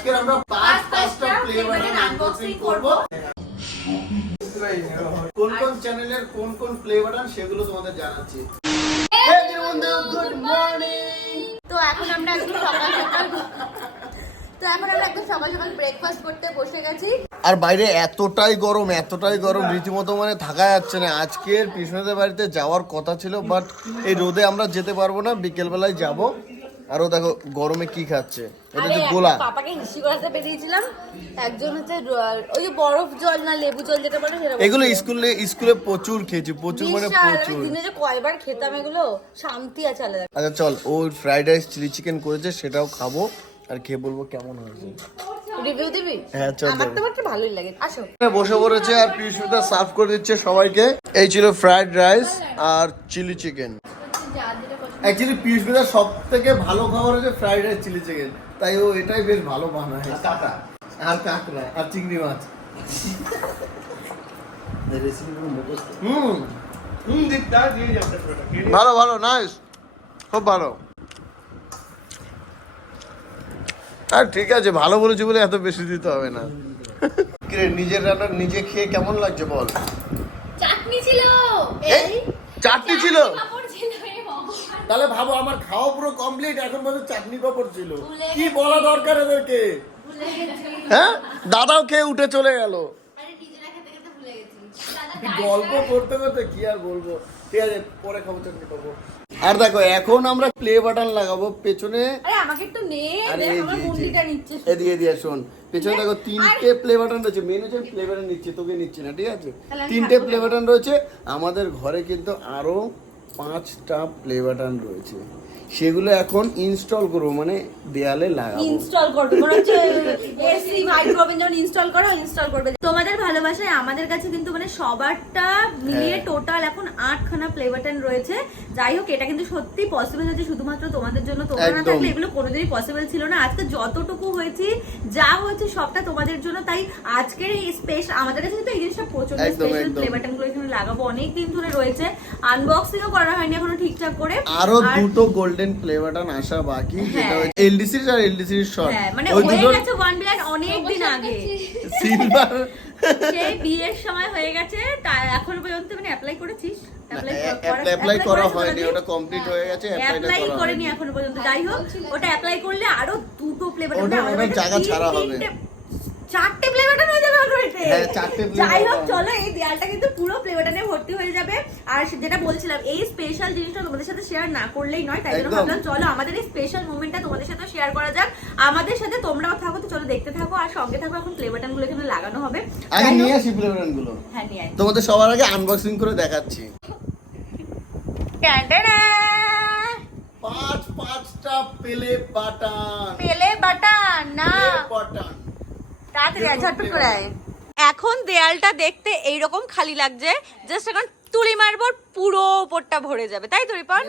আজকের আমরা পাঁচ পাঁচটা ফ্লেভার আনবক্সিং করব। কোন কোন চ্যানেলের কোন কোন ফ্লেভার সেগুলো তোমাদের জানাচ্ছি। গুড মর্নিং তো এখন আমরা একদম সকাল সকাল তো এখন আমরা একদম সকাল সকাল ব্রেকফাস্ট করতে বসে গেছি। আর বাইরে এতটাই গরম এতটাই গরম রীতিমতো মানে থাকা যাচ্ছে না। আজকের পিছনের বাড়িতে যাওয়ার কথা ছিল বাট এই রোদে আমরা যেতে পারব না বিকেল বেলায় যাব। আরও দেখো গরমে কি খাচ্ছে? এটা হচ্ছে গোলা। পাপাকে হিসি করাতে বেরিয়েছিলাম। একজন হচ্ছে ওই যে বরফ জল না লেবু জল যেটা বলে সেটা এগুলো স্কুলে স্কুলে প্রচুর খেয়েছি প্রচুর মানে প্রচুর। দিনে যে কয়বার খেতাম এগুলো শান্তি আছে আলাদা। আচ্ছা চল ও ফ্রাইড রাইস চিলি চিকেন করেছে সেটাও খাব আর খেয়ে বলব কেমন হয়েছে। রিভিউ দিবি? হ্যাঁ, চল আমার। তো একটু ভালোই লাগে। আসো। বসে পড়েছে আর পিসুটা সার্ভ করে দিচ্ছে সবাইকে। এই ছিল ফ্রাইড রাইস আর চিলি চিকেন অ্যাকচুয়ালি বিদার সব থেকে ভালো খাবার হচ্ছে ফ্রাইড রাইস চিলি চিকেন তাই ও এটাই বেশ ভালো বানায়। কাঁকড়া। আর কাঁকড়া আর চিংড়ি মাছ। হুম। ভালো ভালো নাইস খুব ভালো। আর ঠিক আছে ভালো বলেছি বলে এত বেশি দিতে হবে না। নিজের রান্না নিজে খেয়ে কেমন লাগছে বল? চাটনি ছিল। চাটনি ছিল? তাহলে ভাবো আমার খাওয়া পুরো কমপ্লিট এখন পর্যন্ত চাটনি পাপড় ছিল। কি বলা দরকার এদেরকে? হ্যাঁ? দাদাও খেয়ে উঠে চলে গেল। গল্প করতে করতে কি আর বলব? ঠিক আছে পরে খাব চাটনি আর দেখো এখন আমরা প্লে বাটন লাগাবো। পেছনে আরে আমাকে একটু নে আরে দেখ এই আমার যে, এই যে। মুন্ডিটা নিচ্ছে। এদিকে দিয়ে শোন। পেছনে দেখো তিনটে প্লে বাটন রয়েছে। মেন হচ্ছে প্লে বাটন নিচ্ছে তোকে নিচ্ছে না ঠিক আছে? তিনটে প্লে বাটন রয়েছে। আমাদের ঘরে কিন্তু আরও পাঁচটা প্লে বাটন রয়েছে। সেগুলো এখন ইনস্টল করব মানে দেয়ালে লাগাবো। ইনস্টল করবে। মনে হচ্ছে এসি মাইক্রোওভেন যখন ইনস্টল করো ইনস্টল করবে। তোমাদের ভালোবাসায় আমাদের কাছে কিন্তু মানে সবারটা মিলিয়ে হ্যাঁ। টোটাল এখন আটখানা প্লে বাটন রয়েছে। যাই হোক এটা কিন্তু সত্যি পসিবল হয়েছে। শুধুমাত্র তোমাদের জন্য তোমরা না থাকলে এগুলো কোনোদিনই পসিবল ছিল না। আজকে যতটুকু হয়েছে যা হয়েছে সবটা তোমাদের জন্য। তাই আজকের এই স্পেশাল আমাদের কাছে কিন্তু এই জিনিসটা প্রচণ্ড একদম, স্পেশাল প্লে বাটনগুলো এখানে লাগাবো। অনেক দিন ধরে রয়েছে। আনবক্সিংও করা হয়নি এখনও ঠিকঠাক করে। আরও দুটো গোল্ডেন প্লে বাটন আসা বাকি যেটা হ্যাঁ। হচ্ছে এলডি আর এলডি সিরিজ শর্ট হ্যাঁ মানে ওই হয়ে দুটো গেছে ওয়ান ব্ল্যাক অনেক দিন আগে। সিলভার সেই বিয়ের সময় হয়ে গেছে তা এখন পর্যন্ত মানে অ্যাপ্লাই করেছিস? অ্যাপ্লাই করা হয়নি ওটা কমপ্লিট হয়ে গেছে অ্যাপ্লাই করেনি এখনও পর্যন্ত। যাই হোক ওটা অ্যাপ্লাই করলে আরও দুটো বাটন ওটা- জায়গা ছাড়া হবে। চারটে প্লে বাটন হয়ে যাবে বাড়িতে। হ্যাঁ, যাই হোক চলো এই দেয়ালটা কিন্তু পুরো প্লে বাটনে ভর্তি হয়ে যাবে। আর যেটা বলছিলাম এই স্পেশাল জিনিসটা তোমাদের সাথে শেয়ার না করলেই নয় তাই জন্য ভাবলাম চলো আমাদের এই স্পেশাল মুভমেন্টটা তোমাদের সাথে শেয়ার করা যাক। আমাদের সাথে তোমরাও থাকো তো চলো দেখতে থাকো আর সঙ্গে থাকো এখন প্লে বাটনগুলো এখানে লাগানো হবে। আগে নিয়ে আসি প্লে বাটনগুলো হ্যাঁ নিয়ে। তোমাদের সবার আগে আনবক্সিং করে দেখাচ্ছি! পাঁচ পাঁচটা পেলে বাটান পেলে বাটন না। বাটন তাড়াতাড়ি আয়, ঝটপট করে আয়। এখন দেয়ালটা দেখতে এইরকম খালি লাগছে জাস্ট এখন তুলি মারবো পুরো উপরটা ভরে যাবে তাই তো রিপন.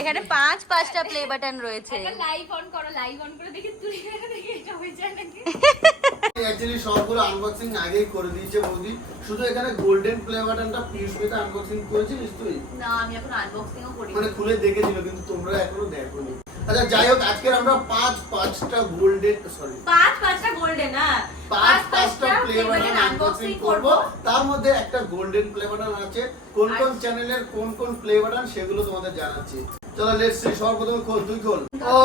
এখানে পাঁচ পাঁচটা প্লে বাটন রয়েছে লাইভ অন করো লাইভ অন করে দেখি তুলি দেখে হয়ে যায় নাকি অ্যাকচুয়ালি সবগুলো আনবক্সিং আগেই করে দিয়েছে বৌদি। শুধু এখানে গোল্ডেন প্লে বাটনটা পেতে আনবক্সিং করেছিলিস তুই না আমি এখন আনবক্সিংও করি মানে খুলে দেখেছিল কিন্তু তোমরা এখনও দেখোনি। আচ্ছা যাই হোক আমরা পাঁচ পাঁচটা গোল্ডেন সরি পাঁচ পাঁচটা গোল্ডেন হ্যাঁ পাঁচ পাঁচটা প্লে বাটন আনবক্সিং করব। তার মধ্যে একটা গোল্ডেন প্লে বাটন আছে। কোন কোন চ্যানেলের কোন কোন প্লে বাটন সেগুলো তোমাদের জানাচ্ছি। চলো লেটস সি সর্বপ্রথম খোল তুই খোল। ও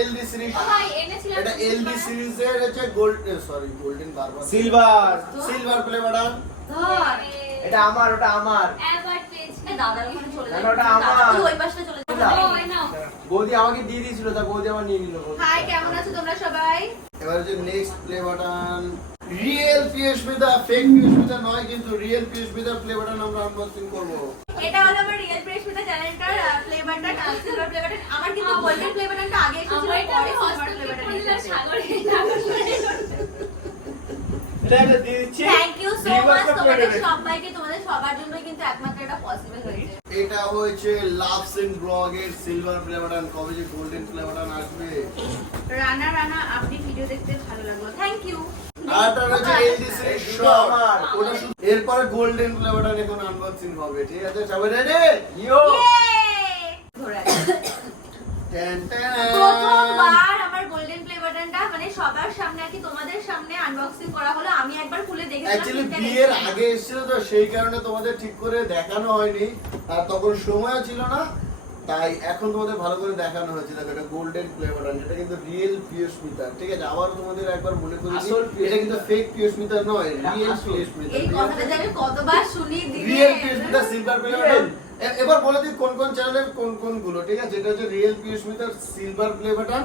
এলডি সিরিজ ভাই এনেছিলাম এটা এলডি সিরিজের হচ্ছে গোল্ড সরি গোল্ডেন বারবার সিলভার সিলভার প্লে এটা আমার ওটা আমার। এবার পেয়েছি দাদার ওখানে চলে না, ওটা আমার। তুই ওই পাশে চলে যা ও এই নাও বৌদি আমাকে দিয়ে দিয়েছিল তা বৌদি আমার নিয়ে নিল হাই কেমন আছো তোমরা সবাই? এবার হচ্ছে next play button real PSP দা ফেক পিএসপি দা নয় কিন্তু রিয়েল পিএসপি দা প্লে বাটন আমরা আনবক্সিং করব। এটা হলো আমার রিয়েল প্রেস চ্যানেলটার সিলভার প্লে বাটন আমার কিন্তু গোল্ডেন বাটনটা আগে এসেছিল এটা পরে আমি সিলভার এসেছে। সাগরে থ্যাংক ইউ সো মাচ তোমাদের সবাইকে তোমাদের সবার জন্য কিন্তু একমাত্র এটা পসিবল হয়েছে। এটা হচ্ছে লাভস সিলভার বাটন কবে যে গোল্ডেন বাটন আসবে? রানা রানা আপনি ভিডিও দেখতে ভালো লাগল। থ্যাংক ইউ ওটা এরপরে গোল্ডেন বাটন এখন আনবক্সিং হবে। ঠিক আছে সবাই রেডি ইয়ো প্রথমবার আমার গোল্ডেন মানে মানে সবার সামনে আর কি তোমাদের সামনে আনবক্সিং করা হলো। আমি একবার খুলে দেখেছিলাম অ্যাকচুয়ালি বিয়ের আগে এসেছিল তো সেই কারণে তোমাদের ঠিক করে দেখানো হয়নি। আর তখন সময়ও ছিল না। তাই এখন তোমাদের ভালো করে দেখানো হয়েছে দেখো এটা গোল্ডেন প্লে বাটন এটা কিন্তু রিয়েল স্মিটার ঠিক আছে? আবার তোমাদের একবার মনে করি এটা কিন্তু ফেক স্মিটার নয় রিয়েল আসল। পিওর এই কথাটা আমি কতবার শুনি দিনে রিয়েল স্মিটার সিলভার বাটন এবার বলে দিই কোন কোন চ্যানেলের কোন কোনগুলো ঠিক আছে? এটা হচ্ছে রিয়েল পিওর স্মিটার সিলভার বাটন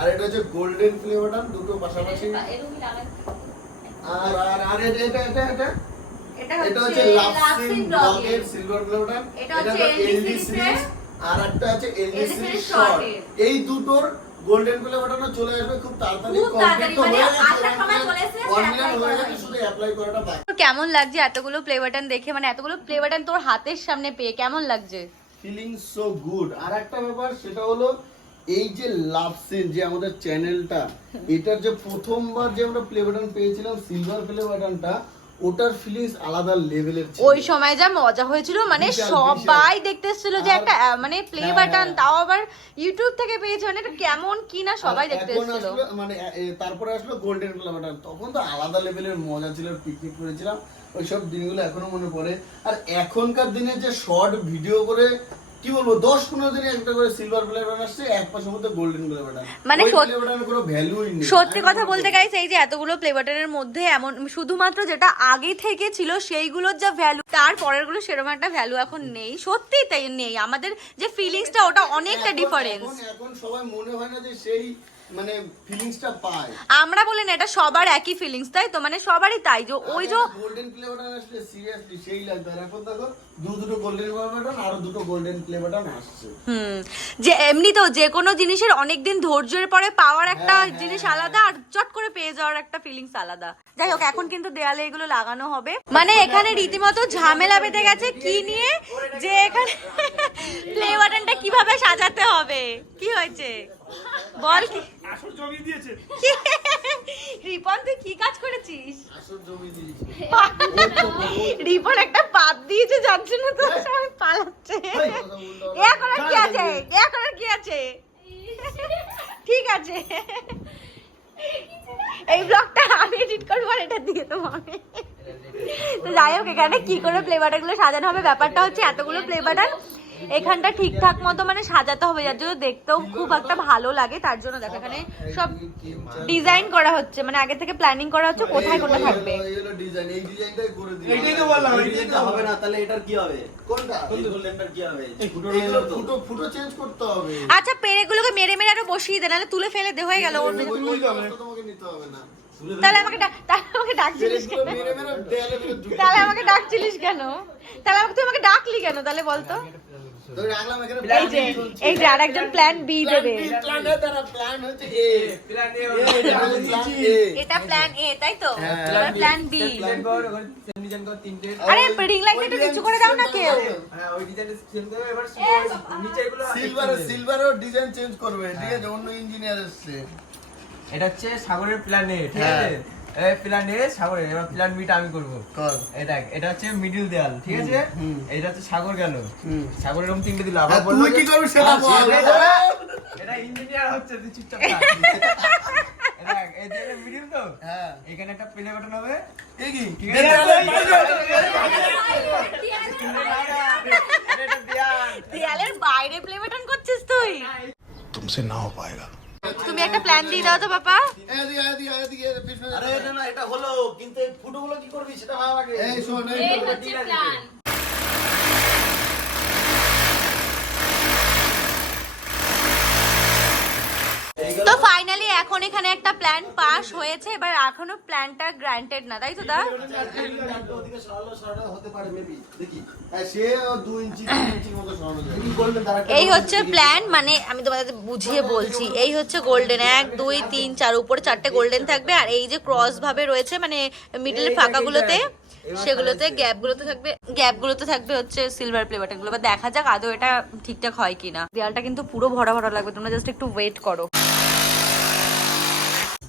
আর এটা হচ্ছে গোল্ডেন বাটন দুটো পাশাপাশি। আর আর আর এটা এটা এটা এটা? এটা এটা হচ্ছে হচ্ছে লাভসিং লাভসিং ব্লগের সিলভার প্লেবাটন এটা হচ্ছে LD সিরিজ আর একটা আছে LD LD series series short এই দুটোর গোল্ডেন প্লেবাটনও চলে আসবে খুব তাড়াতাড়ি মানে হয়ে হয়ে কেমন লাগছে এতগুলো প্লে বাটন দেখে? মানে এতগুলো প্লে বাটন তোর হাতের সামনে পেয়ে কেমন লাগছে? ফিলিং সো গুড আর একটা ব্যাপার সেটা হলো এই যে লাভ সিন যে আমাদের চ্যানেলটা এটার যে প্রথমবার যে আমরা প্লে বাটন পেয়েছিলাম সিলভার প্লে বাটনটা ওটার ফিলিংস আলাদা লেভেলের ছিল। ওই সময় যা মজা হয়েছিল মানে সবাই দেখতে এসেছিল যে একটা মানে প্লে হ্যাঁ, বাটন হ্যাঁ। তাও আবার ইউটিউব থেকে পেয়েছে মানে এটা কেমন কি না সবাই দেখতে এসেছিল। মানে তারপরে আসলো গোল্ডেন প্লেবাটন তখন তো আলাদা লেভেলের মজা ছিল পিকনিক করেছিলাম। ওইসব দিনগুলো এখনও মনে পড়ে। আর এখনকার দিনে যে শর্ট ভিডিও করে কি বলব দশ পনেরো দিনে একটা করে সিলভার প্লেবাটন আসছে এক মাসের মধ্যে গোল্ডেন প্লেবাটন মানে কোনো ভ্যালুই নেই। সত্যি কথা বলতে। গাইস এই যে এতগুলো প্লে বাটনের মধ্যে এমন শুধুমাত্র যেটা আগে থেকে ছিল সেইগুলোর যা ভ্যালু তার পরেরগুলো সেরকম একটা ভ্যালু এখন নেই। সত্যি তাই নেই। আমাদের যে ফিলিংসটা ওটা অনেকটা ডিফারেন্স এখন সবাই মনে হয় না যে সেই মানে ফিলিংসটা পায়। আমরা বলি না এটা সবার একই ফিলিংস তাই তো? মানে সবারই তাই যে ওই যে গোল্ডেন বাটন আসলে সিরিয়াসলি সেই লাগতো আর এখন দেখো দু দুটো গোল্ডেন বাটন আরও দুটো গোল্ডেন বাটন আসছে। হুম যে এমনিতেও যে কোনো জিনিসের অনেক দিন ধৈর্যের পরে পাওয়ার একটা হ্যাঁ, হ্যাঁ, জিনিস হ্যাঁ। আলাদা আর চট করে পেয়ে যাওয়ার একটা ফিলিংস আলাদা। যাই হোক এখন কিন্তু দেয়ালে এগুলো লাগানো হবে। মানে এখানে রীতিমতো ঝামেলা বেঁধে গেছে। কি নিয়ে? যে এখানে প্লে বাটনটা কীভাবে সাজাতে হবে? কি হয়েছে? বল। কি আসল জমি দিয়েছে। রিপন তুই কি কাজ করেছিস? আসল জমি দিয়েছে। রিপন একটা পাত দিয়েছে যার জন্য তো সবাই পালাচ্ছে। এ করার কি আছে? এ করার কি আছে? ঠিক আছে। এই ব্লগটা আমি এডিট করব আর এটা দিয়ে দেবো আমি। তো যাই হোক এখানে কি করে প্লে গুলো সাজানো হবে ব্যাপারটা হচ্ছে এতগুলো প্লে বাটন এখানটা ঠিকঠাক মতো মানে সাজাতে হবে যার জন্য দেখতেও খুব একটা ভালো লাগে। তার জন্য দেখো এখানে সব ডিজাইন করা হচ্ছে মানে আগে থেকে প্ল্যানিং করা হচ্ছে কোথায় কোনটা থাকবে। এইগুলো ডিজাইন এই ডিজাইনটাই করে দিই এইটাই তো বললাম, এই ডিজাইনটা হবে না তাহলে এটার কি হবে? কোনটা? এই গোল্ডেনটার কি হবে? ফুটো এইগুলো রইল তো। ফুটো ফুটো চেঞ্জ করতে হবে। আচ্ছা পেরেগুলোকে মেরে মেরে আরও বসিয়ে দে নাহলে তুলে ফেলে দে হয়ে গেল তোমাকে নিতে হবে না। তাহলে আমাকে তাহলে আমাকে ডাকছিলিস কেন? তাহলে আমাকে ডাকছিলিস কেন? তাহলে আমাকে তুই আমাকে ডাকলি কেন তাহলে বলতো এই যে এই যে আরেকজন প্ল্যান বি দেবে। প্ল্যান এ তারা প্ল্যান হচ্ছে এ প্ল্যান এ এটা প্ল্যান এ তাই তো? হ্যাঁ, প্ল্যান বি আরে রিং লাইটটা একটু নিচু করে দাও না কেউ। হ্যাঁ ওই ডিজাইন সেম করে এবার নিচে এগুলো সিলভার সিলভারও ডিজাইন চেঞ্জ করবে ঠিক আছে? অন্য ইঞ্জিনিয়ার এসছে। এটা হচ্ছে সাগরের প্ল্যান এ ঠিক হ্যাঁ। আছে এই প্ল্যান এ সাগরের এবার প্ল্যান বিটা আমি করব কর এটা এটা হচ্ছে মিডল দেয়াল ঠিক আছে হুম। এটা হচ্ছে সাগর গেল হুম। সাগরের এরকম তিনটে দিল আর আবার বললো তুই কি যে- করবি সেটা আর বল সেটাই দাঁড়া। এটা ইঞ্জিনিয়ার হচ্ছে তুই চুপচাপ থাক। এটা এই যে মিডল তো হ্যাঁ এখানে একটা প্লে বাটন হবে এ কি ঠিক আছে এটা দেয়াল দেয়ালের বাইরে প্লে বাটন করছিস তুই तुमसे ना हो पाएगा তুমি একটা প্ল্যান দিয়ে দাও তো বাবা। আরে এটা না এটা হলো কিন্তু ফুটোগুলো কি করবি সেটা ভাবা আগে এই শোন এই এই হচ্ছে প্ল্যান তো ফাইনালি এখন এখানে একটা প্ল্যান পাস হয়েছে এবার এখনও প্ল্যানটা গ্রান্টেড না তাই তো দা? এই হচ্ছে প্ল্যান মানে আমি তোমাদের বুঝিয়ে বলছি এই হচ্ছে গোল্ডেন এক দুই তিন চার উপরে চারটে গোল্ডেন থাকবে আর এই যে ক্রস ভাবে রয়েছে মানে মিডল ফাঁকাগুলোতে সেগুলোতে গ্যাপগুলোতে থাকবে গ্যাপগুলোতে থাকবে হচ্ছে সিলভার প্লে বাটনগুলো বা দেখা যাক আদৌ এটা ঠিকঠাক হয় কিনা। দেয়ালটা কিন্তু পুরো ভরা ভরা লাগবে তোমরা জাস্ট একটু ওয়েট করো।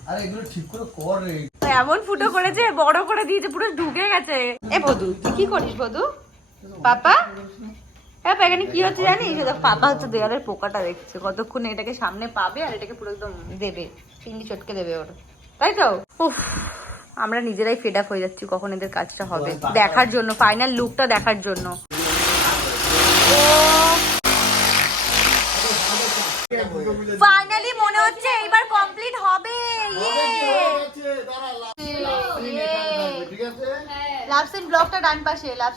আরে এগুলো ঠিক করে কর রে। এমন ফুটো করেছে বড় করে দিয়েছে পুরো ঢুকে গেছে। এ বধু তুই কি করিস বধু? পাপা? হ্যাঁ এখানে কি হচ্ছে জানিস? পাপা হচ্ছে দেয়ালের পোকাটা দেখছে। কতক্ষণ এটাকে সামনে পাবে আর এটাকে পুরো একদম দেবে। চিংড়ি চটকে দেবে ওর। তাই তো? উফ আমরা নিজেরাই ফেড আপ হয়ে যাচ্ছি কখন এদের কাজটা হবে। দেখার জন্য ফাইনাল লুকটা দেখার জন্য। ফাইনালি মনে হচ্ছে এইবার কমপ্লিট হবে ঠিক আছে? লাভ সিন ব্লকটা ডান পাশে লাভ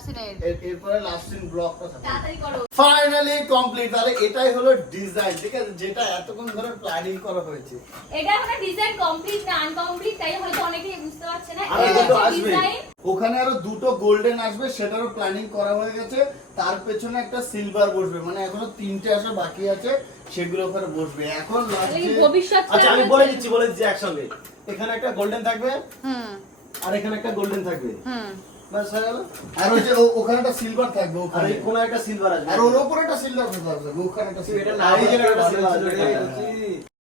এরপরে লাস্ট ব্লকটা থাকবে। ফাইনালি কমপ্লিট তাহলে এটাই হলো ডিজাইন ঠিক আছে? যেটা এতক্ষণ ধরে প্ল্যানিং করা হয়েছে। এটা ডিজাইন কমপ্লিট না আনকমপ্লিট তাই হয়তো অনেকেই বুঝতে পারছে না। এটা আসবে। ডিজাইন ওখানে আরও দুটো গোল্ডেন আসবে সেটারও প্ল্যানিং করা হয়ে গেছে। তার পেছনে একটা সিলভার বসবে মানে এখনও তিনটে আসা বাকি আছে সেগুলো ওখানে বসবে। এখন আচ্ছা আমি বলে দিচ্ছি বলে দিচ্ছি একসঙ্গে। এখানে একটা গোল্ডেন থাকবে আর এখানে একটা গোল্ডেন থাকবে। আর ওই যে ওখানে একটা সিলভার থাকবে ওখানে। একটা সিলভার আসবে। আর ওর উপরে একটা সিলভার থাকবে ওখানে একটা এটা silver। না জায়গায় একটা সিলভার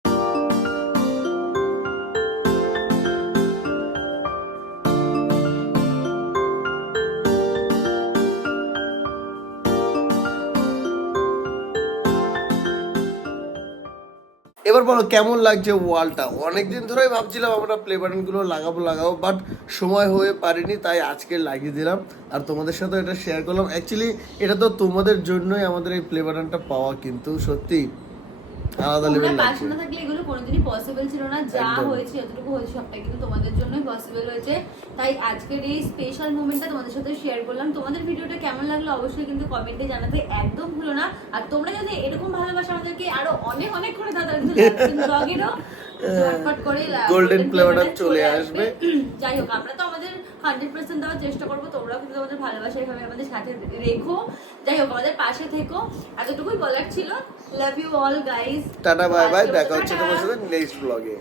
এবার বলো, কেমন লাগছে ওয়ালটা? অনেকদিন ধরেই ভাবছিলাম আমরা প্লে বাটনগুলো লাগাবো লাগাবো বাট সময় হয়ে পারিনি, তাই আজকে লাগিয়ে দিলাম। আর তোমাদের সাথে এটা শেয়ার করলাম। অ্যাকচুয়ালি এটা তো তোমাদের জন্যই আমাদের এই প্লে বাটনটা পাওয়া কিন্তু, সত্যি। আলাদা লেভেল পাশে না থাকলে এগুলো কোনোদিনই পসিবল ছিল না। যা হয়েছে যতটুকু হয়েছে সবটাই কিন্তু তোমাদের জন্যই পসিবল হয়েছে। তাই আজকের এই স্পেশাল মোমেন্টটা তোমাদের সাথে শেয়ার করলাম। তোমাদের ভিডিওটা কেমন লাগল অবশ্যই কিন্তু কমেন্টে জানাতে একদম ভুলো না। আর তোমরা যদি এরকম ভালোবাসা আমাদেরকে আরও অনেক অনেক করে দাও তাহলে ব্লগেরও ঝটফট করে Button Button চলে আসবে। যাই হোক আমরা তো আমাদের হান্ড্রেড পার্সেন্ট দেওয়ার চেষ্টা করব। তোমরাও কিন্তু তোমাদের ভালোবাসা এভাবে আমাদের সাথে রেখো। যাই হোক আমাদের পাশে থেকো। এতটুকুই বলার ছিল। Love you all guys tata bye bye দেখা হচ্ছে তোমার সাথে নেক্সট ব্লগে